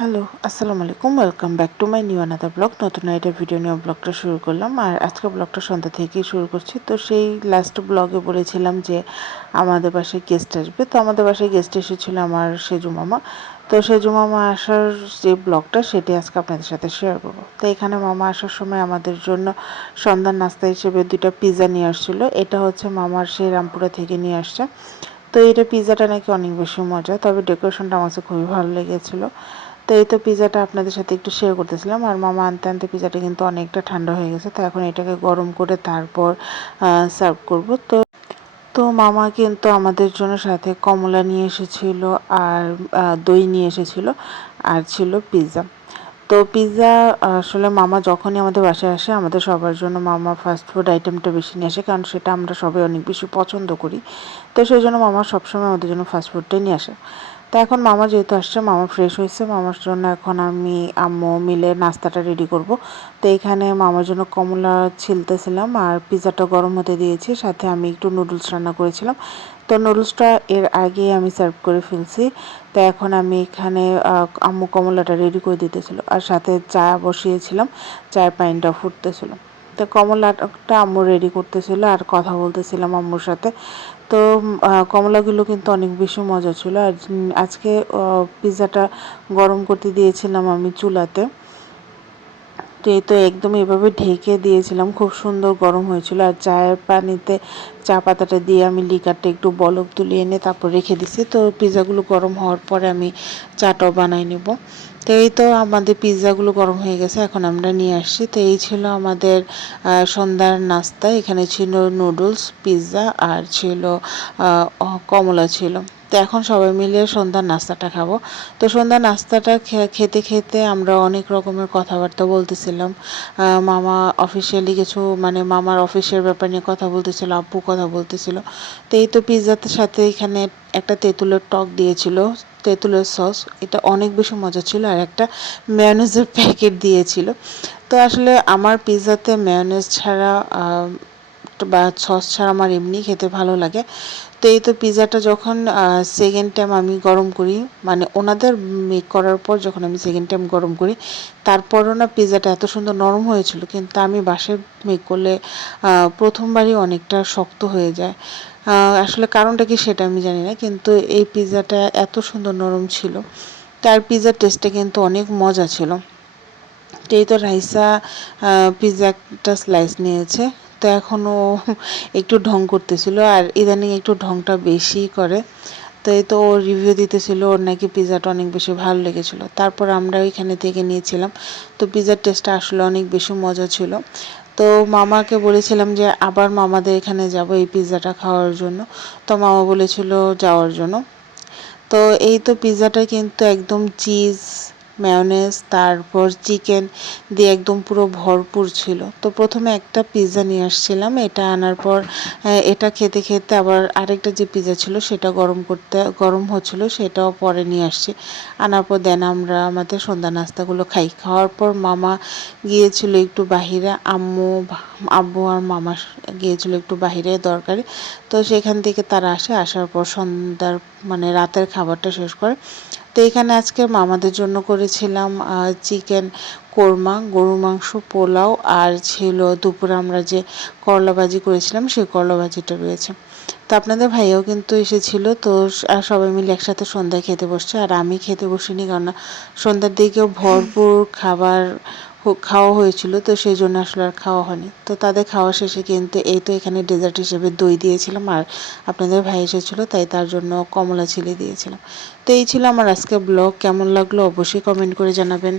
Hello আসসালামু আলাইকুম। Welcome back to my new another blog নতুন একটা ভিডিও নিয়ে ব্লগটা শুরু করলাম। আর আজকে ব্লগটা সন্ধ্যা থেকেই শুরু করছি। তো সেই লাস্ট ব্লগে বলেছিলাম যে, আমাদের বাসায় গেস্ট আসবে। তো আমাদের বাসায় গেস্ট এসেছিল আমার সেজু মামা। তো সেজু মামা আসার যে ব্লগটা সেটি আজকে আপনাদের সাথে শেয়ার করব। তো এখানে মামা আসার সময় আমাদের জন্য সন্ধ্যার নাস্তা হিসেবে দুইটা পিৎজা নিয়ে আসছিল। এটা হচ্ছে মামার সেই রামপুরা থেকে নিয়ে আসছে। তো এটা পিৎজাটা নাকি অনেক বেশি মজা তবে ডেকোরেশনটা আমার খুবই ভালো লেগেছিলো। তো এই তো পিজাটা আপনাদের সাথে একটু শেয়ার করতেছিলাম। আর মামা আনতে আনতে পিজাটা কিন্তু অনেকটা ঠান্ডা হয়ে গেছে। তো এখন এটাকে গরম করে তারপর সার্ভ করব। তো তো মামা কিন্তু আমাদের জন্য সাথে কমলা নিয়ে এসেছিল আর দই নিয়ে এসেছিল আর ছিল পিৎজা তো পিৎজা আসলে মামা যখনই আমাদের বাসায় আসে, আমাদের সবার জন্য মামা ফাস্টফুড আইটেমটা বেশি নিয়ে আসে, কারণ সেটা আমরা সবাই অনেক বেশি পছন্দ করি। তো সেই জন্য মামা সবসময় আমাদের জন্য ফাস্টফুডটাই নিয়ে আসে। তো এখন মামা যেহেতু আসছে, মামা ফ্রেশ হয়েছে, মামার জন্য এখন আমি, আম্মু মিলে নাস্তাটা রেডি করব। তো এখানে মামার জন্য কমলা ছিলতেছিলাম আর পিৎজাটা গরম হতে দিয়েছি, সাথে আমি একটু নুডলস রান্না করেছিলাম। তো নুডলসটা এর আগে আমি সার্ভ করে ফেলছি। তো এখন আমি এখানে আম্মু কমলাটা রেডি করে দিতেছিল। আর সাথে চা বসিয়েছিলাম, চায়ের পাইনটা ফুটতেছিল। তো একটা আম্মু রেডি করতেছিল আর কথা বলতেছিলাম আম্মুর সাথে। তো কমলাগুলো কিন্তু অনেক বেশি মজা ছিল। আর আজকে পিৎজাটা গরম করতে দিয়েছিলাম আমি চুলাতে। তো এই তো একদম এভাবে ঢেকে দিয়েছিলাম। খুব সুন্দর গরম হয়েছিল। আর চায়ের পানিতে চা পাতাটা দিয়ে আমি লিকারটা একটু বলক তুলিয়ে এনে তারপর রেখে দিছি তো পিৎজাগুলো গরম হওয়ার পরে আমি চাটাও বানাই নেব। তো এই তো আমাদের পিৎজাগুলো গরম হয়ে গেছে, এখন আমরা নিয়ে আসছি। তো এই ছিল আমাদের সন্ধ্যার নাস্তা। এখানে ছিল নুডলস, পিৎজা, আর ছিল কমলা ছিল। তো এখন সবাই মিলে সন্ধ্যার নাস্তাটা খাব। তো সন্ধ্যার নাস্তাটা খেতে খেতে আমরা অনেক রকমের কথাবার্তা বলতেছিলাম। মামা অফিসিয়ালি কিছু মানে মামার অফিসের ব্যাপার নিয়ে কথা বলতেছিল, আব্বু কথা বলতেছিল। তো এই তো পিৎজার সাথে এখানে একটা তেঁতুলের টক দিয়েছিল, তেঁতুলের সস এটা অনেক বেশি মজা ছিল আর একটা ম্যায়োনেজের প্যাকেট দিয়েছিল। তো আসলে আমার পিৎজাতে ম্যায়োনেজ ছাড়া বা সস ছাড়া আমার এমনি খেতে ভালো লাগে। তো এই তো পিৎজাটা যখন সেকেন্ড টাইম আমি গরম করি মানে ওনাদের মেক করার পর যখন আমি সেকেন্ড টাইম গরম করি, তারপরও না পিৎজাটা এত সুন্দর নরম হয়েছিল, কিন্তু আমি বাসায় মেক করলে প্রথমবারই অনেকটা শক্ত হয়ে যায়। আসলে কারণটা কি সেটা আমি জানি না, কিন্তু এই পিৎজাটা এত সুন্দর নরম ছিল, তার পিৎজার টেস্টটা কিন্তু অনেক মজা ছিল। তো এই তো রাইসা পিৎজা একটা স্লাইস নিয়েছে। তো এখনও একটু ঢং করতেছিল আর ইদানিং একটু ঢংটা বেশি করে। তো এই তো ও রিভিউ দিতেছিল, ওর নাকি পিৎজাটা অনেক বেশি ভালো লেগেছিলো। তারপর আমরা ওইখানে থেকে নিয়েছিলাম। তো পিৎজার টেস্টটা আসলে অনেক বেশি মজা ছিল। তো মামাকে বলেছিলাম যে আবার মামাদের এখানে যাব এই পিৎজাটা খাওয়ার জন্য। তো মামা বলেছিল যাওয়ার জন্য। তো এই তো পিৎজাটা কিন্তু একদম চিজ ম্যায়োনেজ তারপর চিকেন দিয়ে একদম পুরো ভরপুর ছিল। তো প্রথমে একটা পিৎজা নিয়ে আসছিলাম। এটা আনার পর এটা খেতে খেতে আবার আরেকটা যে পিৎজা ছিল, সেটা গরম করতে, গরম হচ্ছিল, সেটাও পরে নিয়ে আসছি। আনার পর দেন আমরা আমাদের সন্ধ্যা নাস্তাগুলো খাই। খাওয়ার পর মামা গিয়েছিল একটু বাহিরে, আম্মু, আব্বু আর মামা গিয়েছিল একটু বাহিরে দরকারি। তো সেখান থেকে তারা আসে, আসার পর সন্ধ্যার মানে রাতের খাবারটা শেষ করে। তো এখানে আজকে মামাদের জন্য করেছিলাম চিকেন কোরমা গরু মাংস, পোলাও আর ছিল দুপুরে আমরা যে করলা ভাজি করেছিলাম সেই করলা ভাজিটা রয়েছে। তো আপনাদের ভাইয়াও কিন্তু এসেছিল, তো সবাই মিলে একসাথে সন্ধ্যায় খেতে বসছে। আর আমি খেতে বসিনি, কেননা সন্ধ্যার দিকেও ভরপুর খাবার খাওয়া হয়েছিল, তো সেই জন্য আসলে আর খাওয়া হয়নি। তো তাদের খাওয়া শেষে কিন্তু এই তো এখানে ডেজার্ট হিসেবে দই দিয়েছিলাম আর আপনাদের ভাই এসেছিল, তাই তার জন্য কমলা ছিলি দিয়েছিলাম। তো এই ছিল আমার আজকে ব্লগ কেমন লাগল অবশ্যই কমেন্ট করে জানাবেন।